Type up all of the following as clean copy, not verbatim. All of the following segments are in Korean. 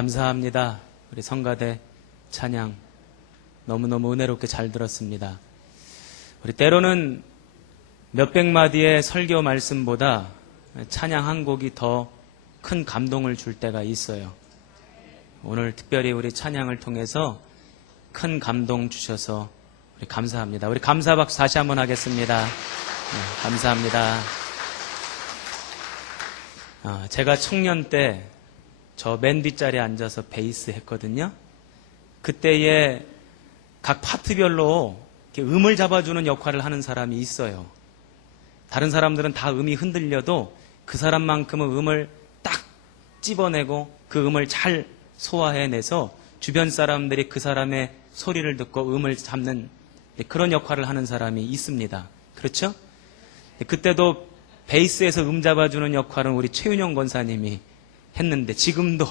감사합니다. 우리 성가대 찬양 너무너무 은혜롭게 잘 들었습니다. 우리 때로는 몇백 마디의 설교 말씀보다 찬양 한 곡이 더 큰 감동을 줄 때가 있어요. 오늘 특별히 우리 찬양을 통해서 큰 감동 주셔서 우리 감사합니다. 우리 감사 박수 다시 한번 하겠습니다. 네, 감사합니다. 제가 청년 때 저 맨 뒷자리에 앉아서 베이스 했거든요. 그때에 각 파트별로 이렇게 음을 잡아주는 역할을 하는 사람이 있어요. 다른 사람들은 다 음이 흔들려도 그 사람만큼은 음을 딱 집어내고 그 음을 잘 소화해내서 주변 사람들이 그 사람의 소리를 듣고 음을 잡는 그런 역할을 하는 사람이 있습니다. 그렇죠? 그때도 베이스에서 음 잡아주는 역할은 우리 최윤영 권사님이 했는데 지금도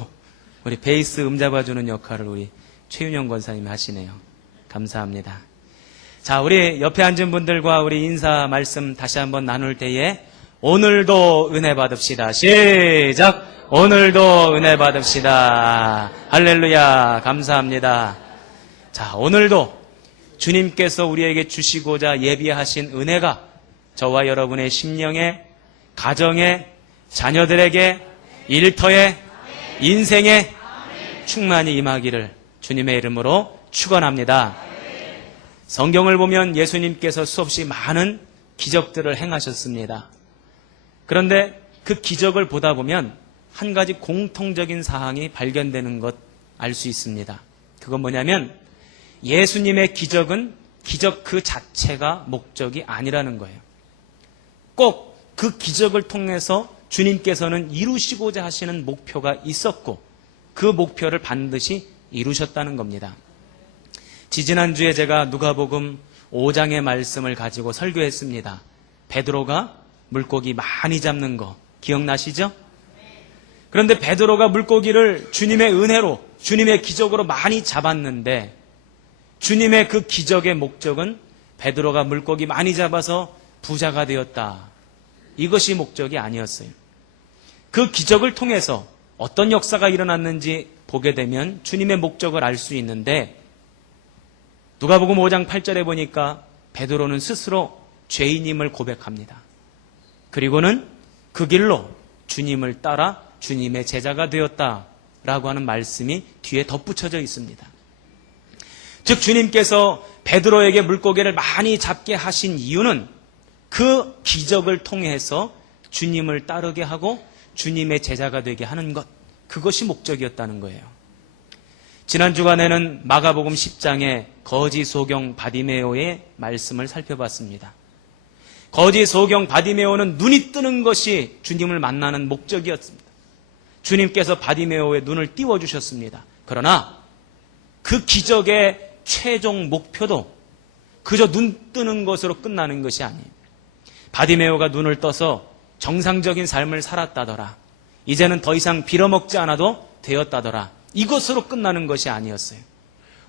우리 베이스 음 잡아주는 역할을 우리 최윤영 권사님이 하시네요. 감사합니다. 자, 우리 옆에 앉은 분들과 우리 인사 말씀 다시 한번 나눌 때에 오늘도 은혜 받읍시다. 시작! 오늘도 은혜 받읍시다. 할렐루야. 감사합니다. 자, 오늘도 주님께서 우리에게 주시고자 예비하신 은혜가 저와 여러분의 심령에, 가정에, 자녀들에게, 일터에, 인생에 충만히 임하기를 주님의 이름으로 축원합니다. 성경을 보면 예수님께서 수없이 많은 기적들을 행하셨습니다. 그런데 그 기적을 보다 보면 한 가지 공통적인 사항이 발견되는 것 알 수 있습니다. 그건 뭐냐면 예수님의 기적은 기적 그 자체가 목적이 아니라는 거예요. 꼭 그 기적을 통해서 주님께서는 이루시고자 하시는 목표가 있었고 그 목표를 반드시 이루셨다는 겁니다. 지지난주에 제가 누가복음 5장의 말씀을 가지고 설교했습니다. 베드로가 물고기 많이 잡는 거 기억나시죠? 그런데 베드로가 물고기를 주님의 은혜로, 주님의 기적으로 많이 잡았는데 주님의 그 기적의 목적은 베드로가 물고기 많이 잡아서 부자가 되었다. 이것이 목적이 아니었어요. 그 기적을 통해서 어떤 역사가 일어났는지 보게 되면 주님의 목적을 알 수 있는데 누가복음 5장 8절에 보니까 베드로는 스스로 죄인임을 고백합니다. 그리고는 그 길로 주님을 따라 주님의 제자가 되었다라고 하는 말씀이 뒤에 덧붙여져 있습니다. 즉 주님께서 베드로에게 물고기를 많이 잡게 하신 이유는 그 기적을 통해서 주님을 따르게 하고 주님의 제자가 되게 하는 것, 그것이 목적이었다는 거예요. 지난 주간에는 마가복음 10장의 거지 소경 바디메오의 말씀을 살펴봤습니다. 거지 소경 바디메오는 눈이 뜨는 것이 주님을 만나는 목적이었습니다. 주님께서 바디메오의 눈을 띄워주셨습니다. 그러나 그 기적의 최종 목표도 그저 눈 뜨는 것으로 끝나는 것이 아니에요. 바디메오가 눈을 떠서 정상적인 삶을 살았다더라. 이제는 더 이상 빌어먹지 않아도 되었다더라. 이것으로 끝나는 것이 아니었어요.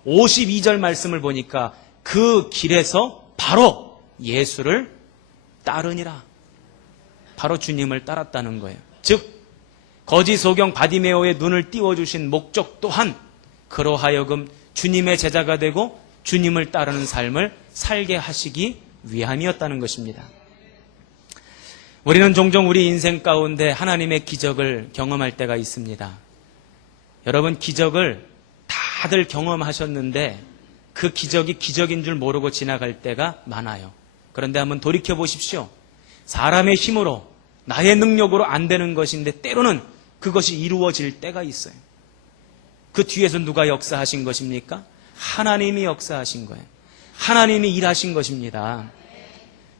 52절 말씀을 보니까 그 길에서 바로 예수를 따르니라. 바로 주님을 따랐다는 거예요. 즉 거지 소경 바디메오의 눈을 띄워주신 목적 또한 그로 하여금 주님의 제자가 되고 주님을 따르는 삶을 살게 하시기 위함이었다는 것입니다. 우리는 종종 우리 인생 가운데 하나님의 기적을 경험할 때가 있습니다. 여러분, 기적을 다들 경험하셨는데 그 기적이 기적인 줄 모르고 지나갈 때가 많아요. 그런데 한번 돌이켜 보십시오. 사람의 힘으로, 나의 능력으로 안 되는 것인데 때로는 그것이 이루어질 때가 있어요. 그 뒤에서 누가 역사하신 것입니까? 하나님이 역사하신 거예요. 하나님이 일하신 것입니다.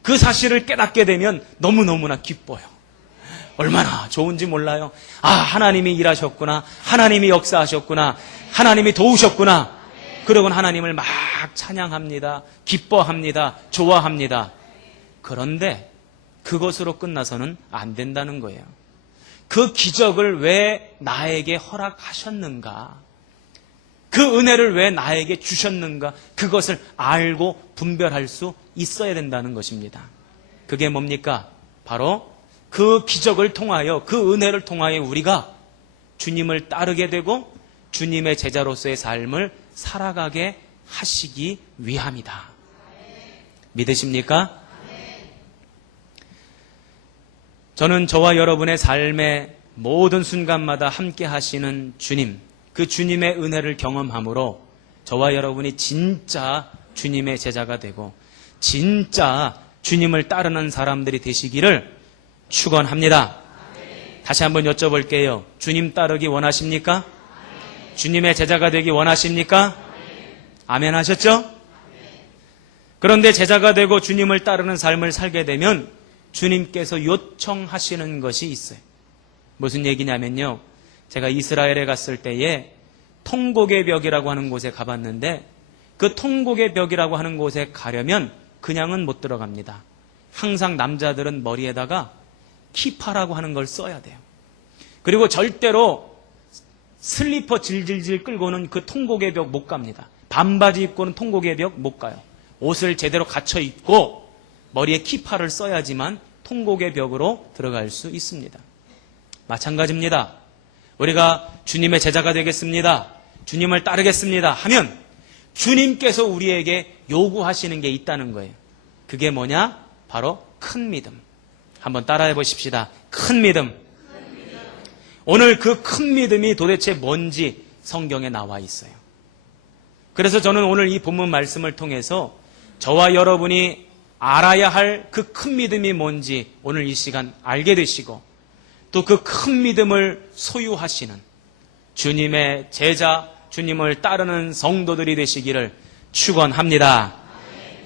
그 사실을 깨닫게 되면 너무너무나 기뻐요. 얼마나 좋은지 몰라요. 아, 하나님이 일하셨구나. 하나님이 역사하셨구나. 하나님이 도우셨구나. 그러곤 하나님을 막 찬양합니다. 기뻐합니다. 좋아합니다. 그런데 그것으로 끝나서는 안 된다는 거예요. 그 기적을 왜 나에게 허락하셨는가? 그 은혜를 왜 나에게 주셨는가? 그것을 알고 분별할 수 있어야 된다는 것입니다. 그게 뭡니까? 바로 그 기적을 통하여, 그 은혜를 통하여 우리가 주님을 따르게 되고 주님의 제자로서의 삶을 살아가게 하시기 위함이다. 믿으십니까? 저는 저와 여러분의 삶의 모든 순간마다 함께 하시는 주님, 그 주님의 은혜를 경험함으로 저와 여러분이 진짜 주님의 제자가 되고 진짜 주님을 따르는 사람들이 되시기를 축원합니다. 다시 한번 여쭤볼게요. 주님 따르기 원하십니까? 주님의 제자가 되기 원하십니까? 아멘 하셨죠? 그런데 제자가 되고 주님을 따르는 삶을 살게 되면 주님께서 요청하시는 것이 있어요. 무슨 얘기냐면요. 제가 이스라엘에 갔을 때에 통곡의 벽이라고 하는 곳에 가봤는데 그 통곡의 벽이라고 하는 곳에 가려면 그냥은 못 들어갑니다. 항상 남자들은 머리에다가 키파라고 하는 걸 써야 돼요. 그리고 절대로 슬리퍼 질질질 끌고는 그 통곡의 벽 못 갑니다. 반바지 입고는 통곡의 벽 못 가요. 옷을 제대로 갖춰 입고 머리에 키파를 써야지만 통곡의 벽으로 들어갈 수 있습니다. 마찬가지입니다. 우리가 주님의 제자가 되겠습니다. 주님을 따르겠습니다 하면 주님께서 우리에게 요구하시는 게 있다는 거예요. 그게 뭐냐? 바로 큰 믿음. 한번 따라해 보십시다. 큰 믿음. 오늘 그 큰 믿음이 도대체 뭔지 성경에 나와 있어요. 그래서 저는 오늘 이 본문 말씀을 통해서 저와 여러분이 알아야 할 그 큰 믿음이 뭔지 오늘 이 시간 알게 되시고 또 그 큰 믿음을 소유하시는 주님의 제자, 주님을 따르는 성도들이 되시기를 축원합니다.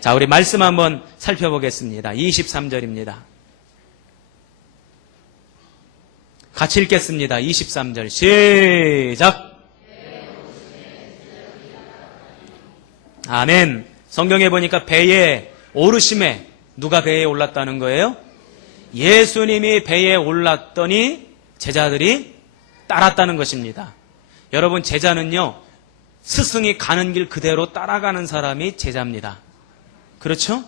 자, 우리 말씀 한번 살펴보겠습니다. 23절입니다. 같이 읽겠습니다. 23절 시작. 아멘. 성경에 보니까 배에 오르심에 누가 배에 올랐다는 거예요? 예수님이 배에 올랐더니 제자들이 따랐다는 것입니다. 여러분, 제자는요, 스승이 가는 길 그대로 따라가는 사람이 제자입니다. 그렇죠?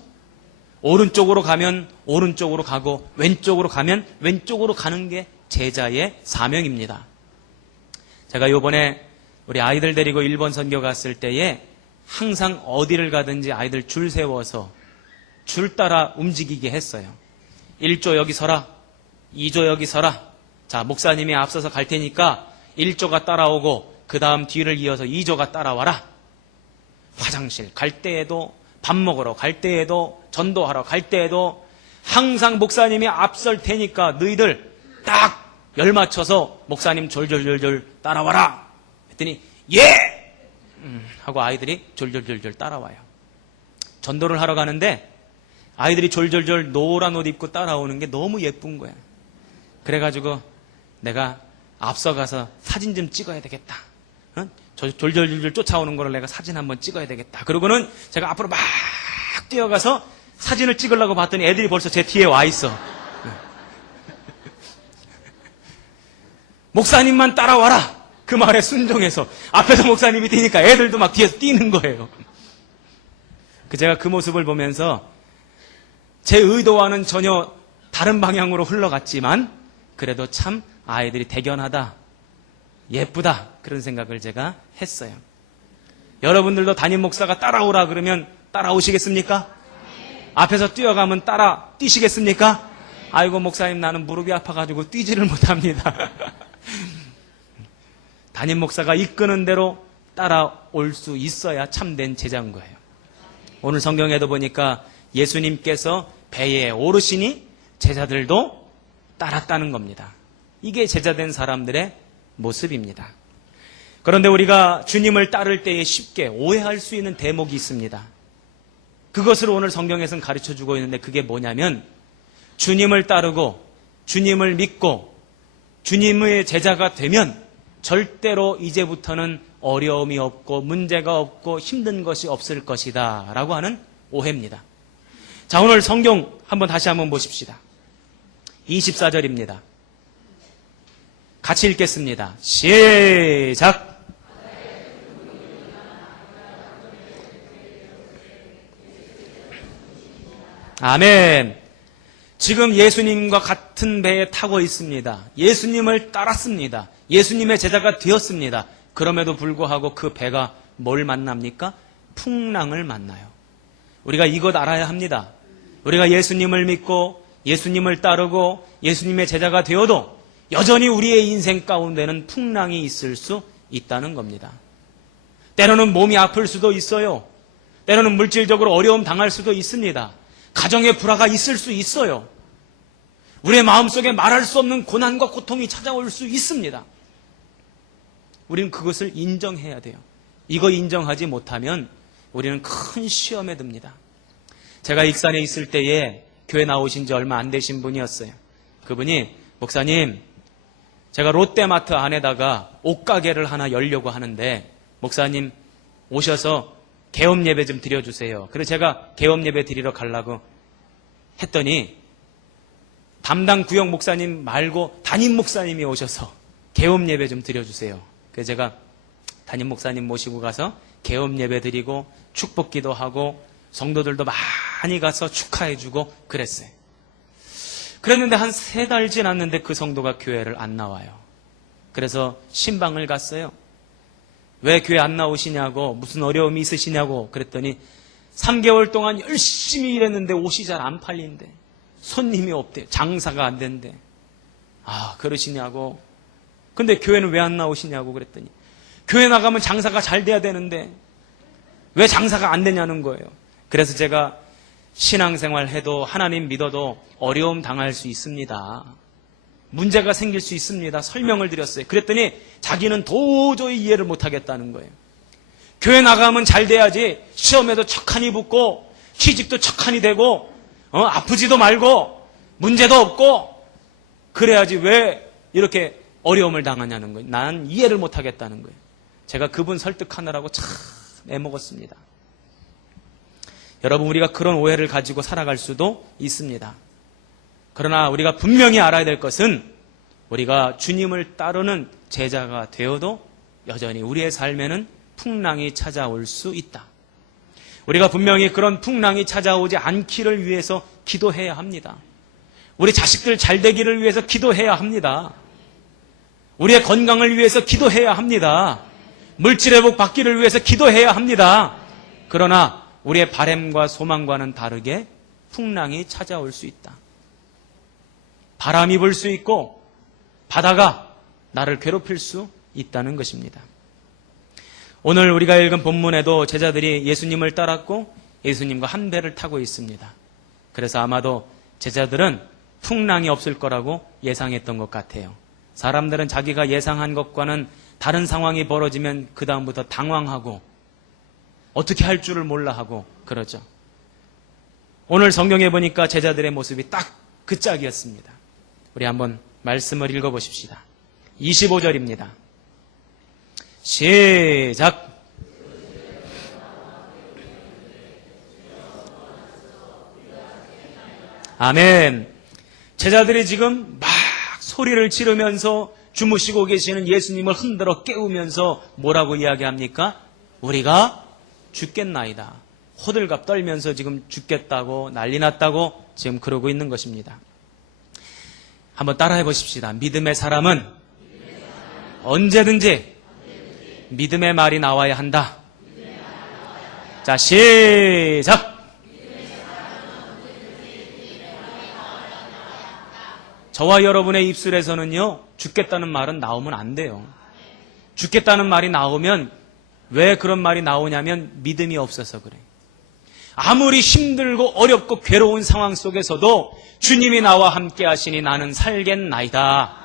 오른쪽으로 가면 오른쪽으로 가고 왼쪽으로 가면 왼쪽으로 가는 게 제자의 사명입니다. 제가 요번에 우리 아이들 데리고 일본 선교 갔을 때에 항상 어디를 가든지 아이들 줄 세워서 줄 따라 움직이게 했어요. 1조 여기 서라, 2조 여기 서라. 자, 목사님이 앞서서 갈 테니까 1조가 따라오고 그 다음 뒤를 이어서 2조가 따라와라. 화장실 갈 때에도, 밥 먹으러 갈 때에도, 전도하러 갈 때에도 항상 목사님이 앞설 테니까 너희들 딱 열 맞춰서 목사님 졸졸졸졸 따라와라 했더니 예! 하고 아이들이 졸졸졸졸 따라와요. 전도를 하러 가는데 아이들이 졸졸졸 노란 옷 입고 따라오는 게 너무 예쁜 거야. 그래가지고 내가 앞서가서 사진 좀 찍어야 되겠다. 저 졸졸졸졸 쫓아오는 거를 내가 사진 한번 찍어야 되겠다. 그러고는 제가 앞으로 막 뛰어가서 사진을 찍으려고 봤더니 애들이 벌써 제 뒤에 와 있어. 목사님만 따라와라. 그 말에 순종해서 앞에서 목사님이 뛰니까 애들도 막 뒤에서 뛰는 거예요. 제가 그 모습을 보면서 제 의도와는 전혀 다른 방향으로 흘러갔지만 그래도 참 아이들이 대견하다, 예쁘다, 그런 생각을 제가 했어요. 여러분들도 담임 목사가 따라오라 그러면 따라오시겠습니까? 앞에서 뛰어가면 따라 뛰시겠습니까? 아이고 목사님 나는 무릎이 아파가지고 뛰지를 못합니다. 담임 목사가 이끄는 대로 따라올 수 있어야 참된 제자인 거예요. 오늘 성경에도 보니까 예수님께서 배에 오르시니 제자들도 따랐다는 겁니다. 이게 제자된 사람들의 모습입니다. 그런데 우리가 주님을 따를 때에 쉽게 오해할 수 있는 대목이 있습니다. 그것을 오늘 성경에서는 가르쳐주고 있는데 그게 뭐냐면 주님을 따르고 주님을 믿고 주님의 제자가 되면 절대로 이제부터는 어려움이 없고 문제가 없고 힘든 것이 없을 것이다 라고 하는 오해입니다. 자, 오늘 성경 다시 한번 보십시다. 24절입니다. 같이 읽겠습니다. 시작! 아멘. 지금 예수님과 같은 배에 타고 있습니다. 예수님을 따랐습니다. 예수님의 제자가 되었습니다. 그럼에도 불구하고 그 배가 뭘 만납니까? 풍랑을 만나요. 우리가 이것 알아야 합니다. 우리가 예수님을 믿고 예수님을 따르고 예수님의 제자가 되어도 여전히 우리의 인생 가운데는 풍랑이 있을 수 있다는 겁니다. 때로는 몸이 아플 수도 있어요. 때로는 물질적으로 어려움 당할 수도 있습니다. 가정의 불화가 있을 수 있어요. 우리의 마음속에 말할 수 없는 고난과 고통이 찾아올 수 있습니다. 우리는 그것을 인정해야 돼요. 이거 인정하지 못하면 우리는 큰 시험에 듭니다. 제가 익산에 있을 때에 교회 나오신 지 얼마 안 되신 분이었어요. 그분이 목사님, 제가 롯데마트 안에다가 옷가게를 하나 열려고 하는데 목사님 오셔서 개업 예배 좀 드려주세요. 그래서 제가 개업 예배 드리러 가려고 했더니 담당 구역 목사님 말고 담임 목사님이 오셔서 개업 예배 좀 드려주세요. 그래서 제가 담임 목사님 모시고 가서 개업 예배 드리고 축복기도 하고 성도들도 많이 가서 축하해주고 그랬어요. 그랬는데 한 3달 지났는데 그 성도가 교회를 안 나와요. 그래서 신방을 갔어요. 왜 교회 안 나오시냐고, 무슨 어려움이 있으시냐고 그랬더니 3개월 동안 열심히 일했는데 옷이 잘 안 팔린대. 손님이 없대. 장사가 안 된대. 아, 그러시냐고. 근데 교회는 왜 안 나오시냐고 그랬더니 교회 나가면 장사가 잘 돼야 되는데 왜 장사가 안 되냐는 거예요. 그래서 제가 신앙생활 해도 하나님 믿어도 어려움 당할 수 있습니다. 문제가 생길 수 있습니다. 설명을 드렸어요. 그랬더니 자기는 도저히 이해를 못하겠다는 거예요. 교회 나가면 잘 돼야지 시험에도 척하니 붙고 취직도 척하니 되고 아프지도 말고 문제도 없고 그래야지 왜 이렇게 어려움을 당하냐는 거예요. 난 이해를 못하겠다는 거예요. 제가 그분 설득하느라고 참 애먹었습니다. 여러분, 우리가 그런 오해를 가지고 살아갈 수도 있습니다. 그러나 우리가 분명히 알아야 될 것은 우리가 주님을 따르는 제자가 되어도 여전히 우리의 삶에는 풍랑이 찾아올 수 있다. 우리가 분명히 그런 풍랑이 찾아오지 않기를 위해서 기도해야 합니다. 우리 자식들 잘 되기를 위해서 기도해야 합니다. 우리의 건강을 위해서 기도해야 합니다. 물질 회복 받기를 위해서 기도해야 합니다. 그러나 우리의 바람과 소망과는 다르게 풍랑이 찾아올 수 있다. 바람이 불 수 있고 바다가 나를 괴롭힐 수 있다는 것입니다. 오늘 우리가 읽은 본문에도 제자들이 예수님을 따랐고 예수님과 한 배를 타고 있습니다. 그래서 아마도 제자들은 풍랑이 없을 거라고 예상했던 것 같아요. 사람들은 자기가 예상한 것과는 다른 상황이 벌어지면 그 다음부터 당황하고 어떻게 할 줄을 몰라 하고 그러죠. 오늘 성경에 보니까 제자들의 모습이 딱 그 짝이었습니다. 우리 한번 말씀을 읽어보십시다. 25절입니다. 시작. 아멘. 제자들이 지금 막 소리를 지르면서 주무시고 계시는 예수님을 흔들어 깨우면서 뭐라고 이야기합니까? 우리가 죽겠나이다. 호들갑 떨면서 지금 죽겠다고 난리 났다고 지금 그러고 있는 것입니다. 한번 따라해 보십시다. 믿음의 사람은 언제든지 믿음의 말이 나와야 한다. 자, 시작. 저와 여러분의 입술에서는요, 죽겠다는 말은 나오면 안 돼요. 죽겠다는 말이 나오면 왜 그런 말이 나오냐면 믿음이 없어서 그래요. 아무리 힘들고 어렵고 괴로운 상황 속에서도 주님이 나와 함께 하시니 나는 살겠나이다.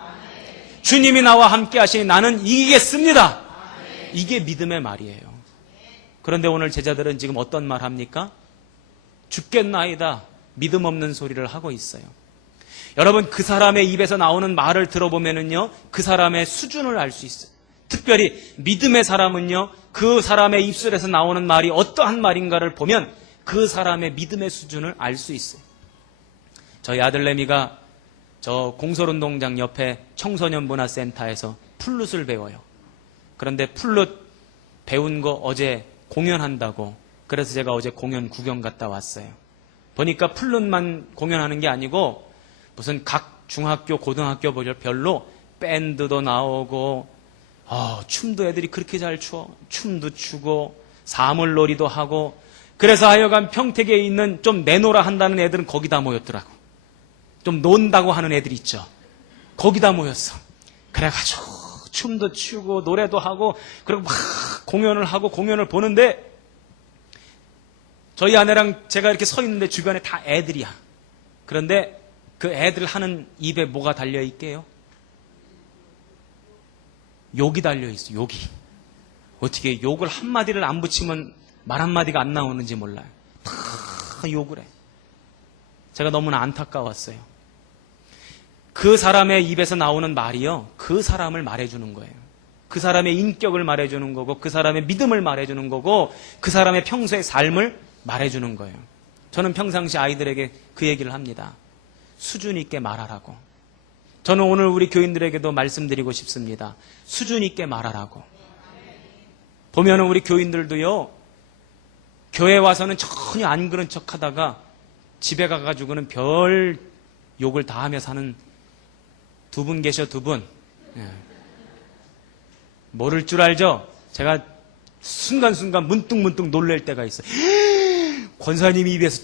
주님이 나와 함께 하시니 나는 이기겠습니다. 이게 믿음의 말이에요. 그런데 오늘 제자들은 지금 어떤 말 합니까? 죽겠나이다. 믿음 없는 소리를 하고 있어요. 여러분, 그 사람의 입에서 나오는 말을 들어보면은요, 그 사람의 수준을 알 수 있어요. 특별히 믿음의 사람은요, 그 사람의 입술에서 나오는 말이 어떠한 말인가를 보면 그 사람의 믿음의 수준을 알 수 있어요. 저희 아들내미가 저 공설운동장 옆에 청소년문화센터에서 플룻을 배워요. 그런데 플룻 배운 거 어제 공연한다고, 그래서 제가 어제 공연 구경 갔다 왔어요. 보니까 플룻만 공연하는 게 아니고 무슨 각 중학교, 고등학교 별로 밴드도 나오고 춤도 애들이 그렇게 잘 추어. 춤도 추고 사물놀이도 하고. 그래서 하여간 평택에 있는 좀 내노라 한다는 애들은 거기다 모였더라고. 좀 논다고 하는 애들 있죠. 거기다 모였어. 그래가지고 춤도 추고 노래도 하고 그리고 막 공연을 하고 공연을 보는데 저희 아내랑 제가 이렇게 서 있는데 주변에 다 애들이야. 그런데 그 애들 하는 입에 뭐가 달려있게요? 욕이 달려있어. 욕이. 어떻게 욕을 한마디를 안 붙이면 말 한마디가 안 나오는지 몰라요. 다 욕을 해. 제가 너무나 안타까웠어요. 그 사람의 입에서 나오는 말이요, 그 사람을 말해주는 거예요. 그 사람의 인격을 말해주는 거고, 그 사람의 믿음을 말해주는 거고, 그 사람의 평소의 삶을 말해주는 거예요. 저는 평상시 아이들에게 그 얘기를 합니다. 수준 있게 말하라고. 저는 오늘 우리 교인들에게도 말씀드리고 싶습니다. 수준 있게 말하라고. 보면은 우리 교인들도요, 교회 와서는 전혀 안 그런 척 하다가 집에 가가지고는 별 욕을 다 하며 사는 두 분 계셔, 두 분. 예. 모를 줄 알죠? 제가 순간순간 문득문득 놀랄 때가 있어요. 권사님이 입에서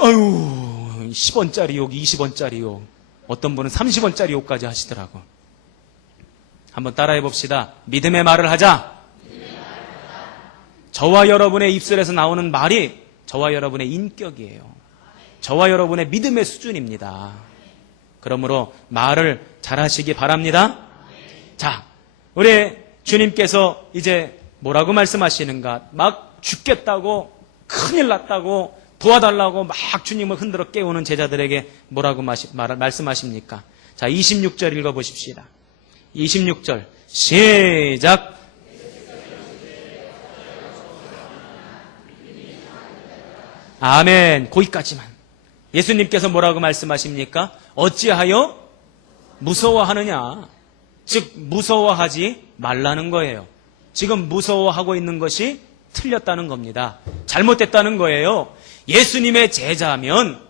아유 10원짜리 욕, 20원짜리 욕, 어떤 분은 30원짜리 욕까지 하시더라고. 한번 따라해 봅시다. 믿음의 말을 하자. 저와 여러분의 입술에서 나오는 말이 저와 여러분의 인격이에요. 저와 여러분의 믿음의 수준입니다. 그러므로 말을 잘하시기 바랍니다. 자, 우리 주님께서 이제 뭐라고 말씀하시는가? 막 죽겠다고, 큰일 났다고, 도와달라고 막 주님을 흔들어 깨우는 제자들에게 뭐라고 말씀하십니까? 자, 26절 읽어보십시다. 26절 시작. 아멘. 거기까지만. 예수님께서 뭐라고 말씀하십니까? 어찌하여 무서워하느냐? 즉 무서워하지 말라는 거예요. 지금 무서워하고 있는 것이 틀렸다는 겁니다. 잘못됐다는 거예요. 예수님의 제자면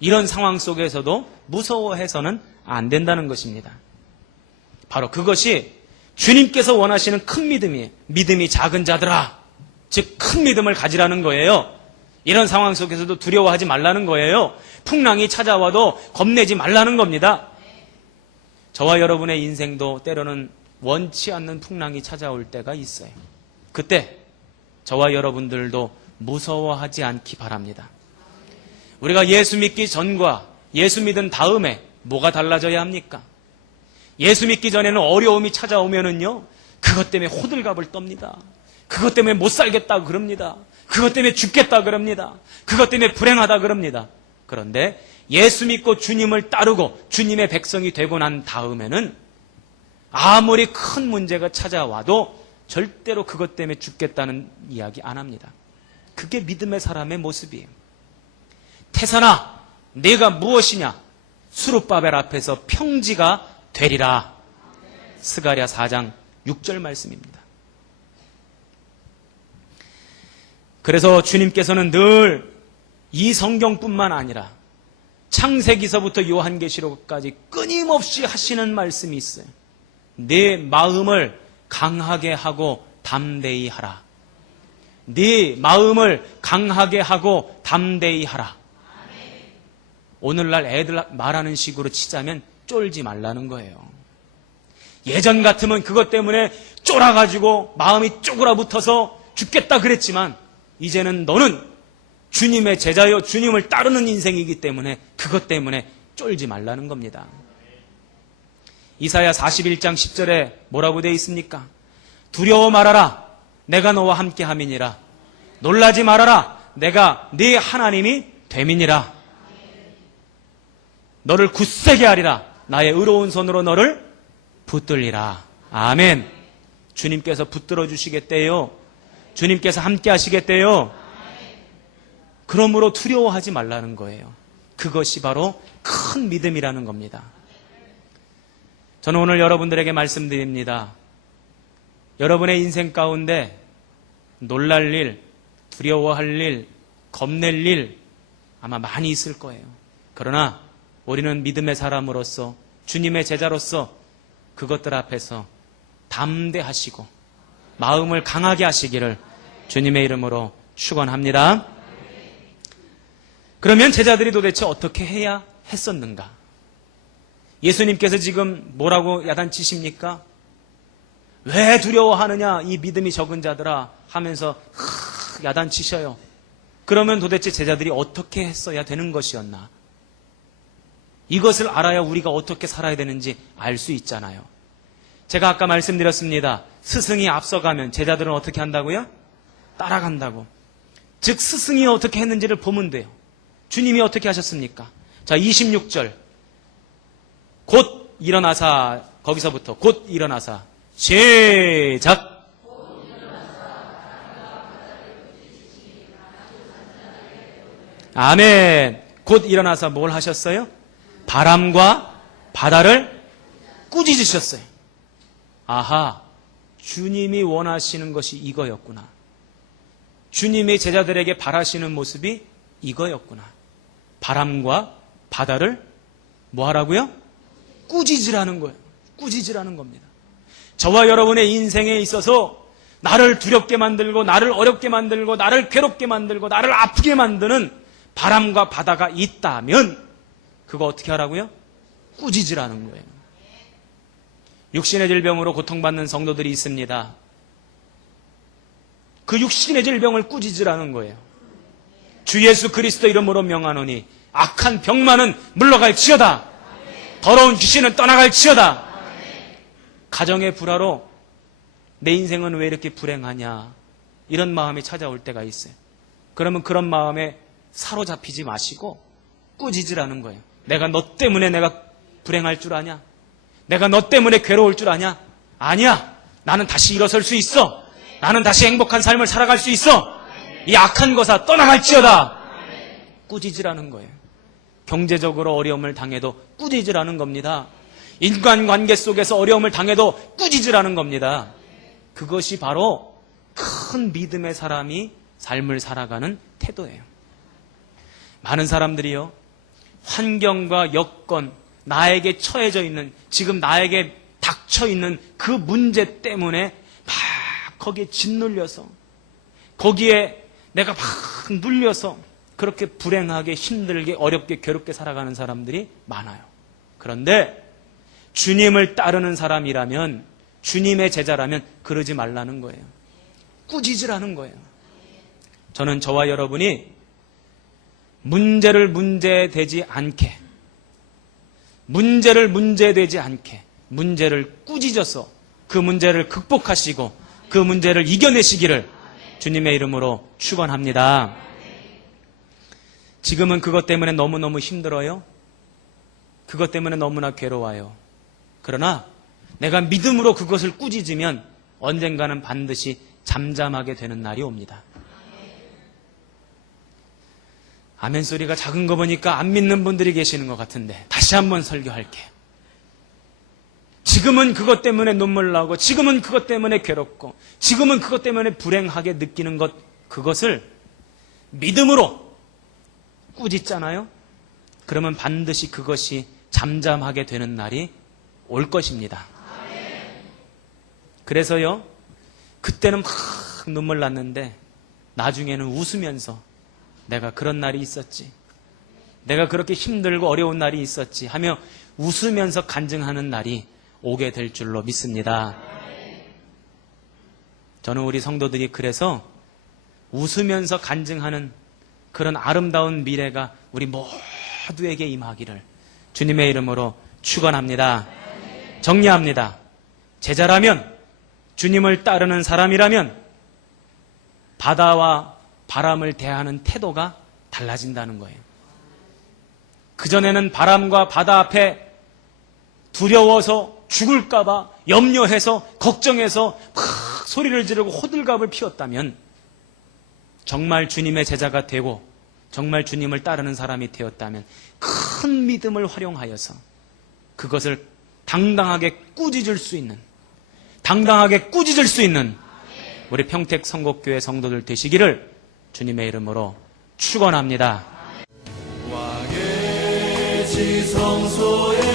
이런 상황 속에서도 무서워해서는 안 된다는 것입니다. 바로 그것이 주님께서 원하시는 큰 믿음이에요. 믿음이 작은 자들아, 즉 큰 믿음을 가지라는 거예요. 이런 상황 속에서도 두려워하지 말라는 거예요. 풍랑이 찾아와도 겁내지 말라는 겁니다. 저와 여러분의 인생도 때로는 원치 않는 풍랑이 찾아올 때가 있어요. 그때 저와 여러분들도 무서워하지 않기 바랍니다. 우리가 예수 믿기 전과 예수 믿은 다음에 뭐가 달라져야 합니까? 예수 믿기 전에는 어려움이 찾아오면은요, 그것 때문에 호들갑을 떱니다. 그것 때문에 못 살겠다 그럽니다. 그것 때문에 죽겠다 그럽니다. 그것 때문에 불행하다 그럽니다. 그런데 예수 믿고 주님을 따르고 주님의 백성이 되고 난 다음에는 아무리 큰 문제가 찾아와도 절대로 그것 때문에 죽겠다는 이야기 안 합니다. 그게 믿음의 사람의 모습이에요. 태산아, 네가 무엇이냐? 수룹바벨 앞에서 평지가 되리라. 스가랴 4장 6절 말씀입니다. 그래서 주님께서는 늘 이 성경뿐만 아니라 창세기서부터 요한계시록까지 끊임없이 하시는 말씀이 있어요. 네 마음을 강하게 하고 담대히 하라. 네 마음을 강하게 하고 담대히 하라. 오늘날 애들 말하는 식으로 치자면 쫄지 말라는 거예요. 예전 같으면 그것 때문에 쫄아가지고 마음이 쪼그라붙어서 죽겠다 그랬지만 이제는 너는 주님의 제자여 주님을 따르는 인생이기 때문에 그것 때문에 쫄지 말라는 겁니다. 이사야 41장 10절에 뭐라고 되어 있습니까? 두려워 말아라. 내가 너와 함께 함이니라. 놀라지 말아라. 내가 네 하나님이 됨이니라. 너를 굳세게 하리라. 나의 의로운 손으로 너를 붙들리라. 아멘. 주님께서 붙들어 주시겠대요. 주님께서 함께 하시겠대요. 그러므로 두려워하지 말라는 거예요. 그것이 바로 큰 믿음이라는 겁니다. 저는 오늘 여러분들에게 말씀드립니다. 여러분의 인생 가운데 놀랄 일, 두려워할 일, 겁낼 일 아마 많이 있을 거예요. 그러나 우리는 믿음의 사람으로서, 주님의 제자로서 그것들 앞에서 담대하시고 마음을 강하게 하시기를 주님의 이름으로 축원합니다. 그러면 제자들이 도대체 어떻게 해야 했었는가? 예수님께서 지금 뭐라고 야단치십니까? 왜 두려워하느냐 이 믿음이 적은 자들아 하면서 야단치셔요. 그러면 도대체 제자들이 어떻게 했어야 되는 것이었나? 이것을 알아야 우리가 어떻게 살아야 되는지 알 수 있잖아요. 제가 아까 말씀드렸습니다. 스승이 앞서가면 제자들은 어떻게 한다고요? 따라간다고. 즉 스승이 어떻게 했는지를 보면 돼요. 주님이 어떻게 하셨습니까? 자, 26절. 곧 일어나사, 거기서부터 곧 일어나사 시작. 아멘. 곧 일어나서 뭘 하셨어요? 바람과 바다를 꾸짖으셨어요. 아하, 주님이 원하시는 것이 이거였구나. 주님이 제자들에게 바라시는 모습이 이거였구나. 바람과 바다를 뭐 하라고요? 꾸짖으라는 거예요. 꾸짖으라는 겁니다. 저와 여러분의 인생에 있어서 나를 두렵게 만들고 나를 어렵게 만들고 나를 괴롭게 만들고 나를 아프게 만드는 바람과 바다가 있다면 그거 어떻게 하라고요? 꾸짖으라는 거예요. 육신의 질병으로 고통받는 성도들이 있습니다. 그 육신의 질병을 꾸짖으라는 거예요. 주 예수 그리스도 이름으로 명하노니 악한 병만은 물러갈지어다. 더러운 귀신은 떠나갈지어다. 가정의 불화로 내 인생은 왜 이렇게 불행하냐 이런 마음이 찾아올 때가 있어요. 그러면 그런 마음에 사로잡히지 마시고 꾸짖으라는 거예요. 내가 너 때문에 내가 불행할 줄 아냐? 내가 너 때문에 괴로울 줄 아냐? 아니야. 나는 다시 일어설 수 있어. 나는 다시 행복한 삶을 살아갈 수 있어. 이 악한 것아 떠나갈지어다. 꾸짖으라는 거예요. 경제적으로 어려움을 당해도 꾸짖으라는 겁니다. 인간관계 속에서 어려움을 당해도 꾸짖으라는 겁니다. 그것이 바로 큰 믿음의 사람이 삶을 살아가는 태도예요. 많은 사람들이요, 환경과 여건, 나에게 처해져 있는, 지금 나에게 닥쳐 있는 그 문제 때문에 막 거기에 짓눌려서, 거기에 내가 막 눌려서 그렇게 불행하게 힘들게 어렵게 괴롭게 살아가는 사람들이 많아요. 그런데 주님을 따르는 사람이라면, 주님의 제자라면 그러지 말라는 거예요. 꾸짖으라는 거예요. 저는 저와 여러분이 문제를 문제되지 않게, 문제를 문제되지 않게, 문제를 꾸짖어서 그 문제를 극복하시고 그 문제를 이겨내시기를 주님의 이름으로 축원합니다. 지금은 그것 때문에 너무너무 힘들어요. 그것 때문에 너무나 괴로워요. 그러나 내가 믿음으로 그것을 꾸짖으면 언젠가는 반드시 잠잠하게 되는 날이 옵니다. 아멘 소리가 작은 거 보니까 안 믿는 분들이 계시는 것 같은데 다시 한번 설교할게요. 지금은 그것 때문에 눈물 나고, 지금은 그것 때문에 괴롭고, 지금은 그것 때문에 불행하게 느끼는 것, 그것을 믿음으로 꾸짖잖아요. 그러면 반드시 그것이 잠잠하게 되는 날이 올 것입니다. 그래서요, 그때는 막 눈물 났는데 나중에는 웃으면서 내가 그런 날이 있었지, 내가 그렇게 힘들고 어려운 날이 있었지 하며 웃으면서 간증하는 날이 오게 될 줄로 믿습니다. 저는 우리 성도들이 그래서 웃으면서 간증하는 그런 아름다운 미래가 우리 모두에게 임하기를 주님의 이름으로 축원합니다. 정리합니다. 제자라면, 주님을 따르는 사람이라면 바다와 바람을 대하는 태도가 달라진다는 거예요. 그전에는 바람과 바다 앞에 두려워서 죽을까봐 염려해서 걱정해서 막 소리를 지르고 호들갑을 피웠다면, 정말 주님의 제자가 되고 정말 주님을 따르는 사람이 되었다면 큰 믿음을 활용하여서 그것을 당당하게 꾸짖을 수 있는, 당당하게 꾸짖을 수 있는 우리 평택 성곡교회 성도들 되시기를 주님의 이름으로 축원합니다. 왕의 지성소에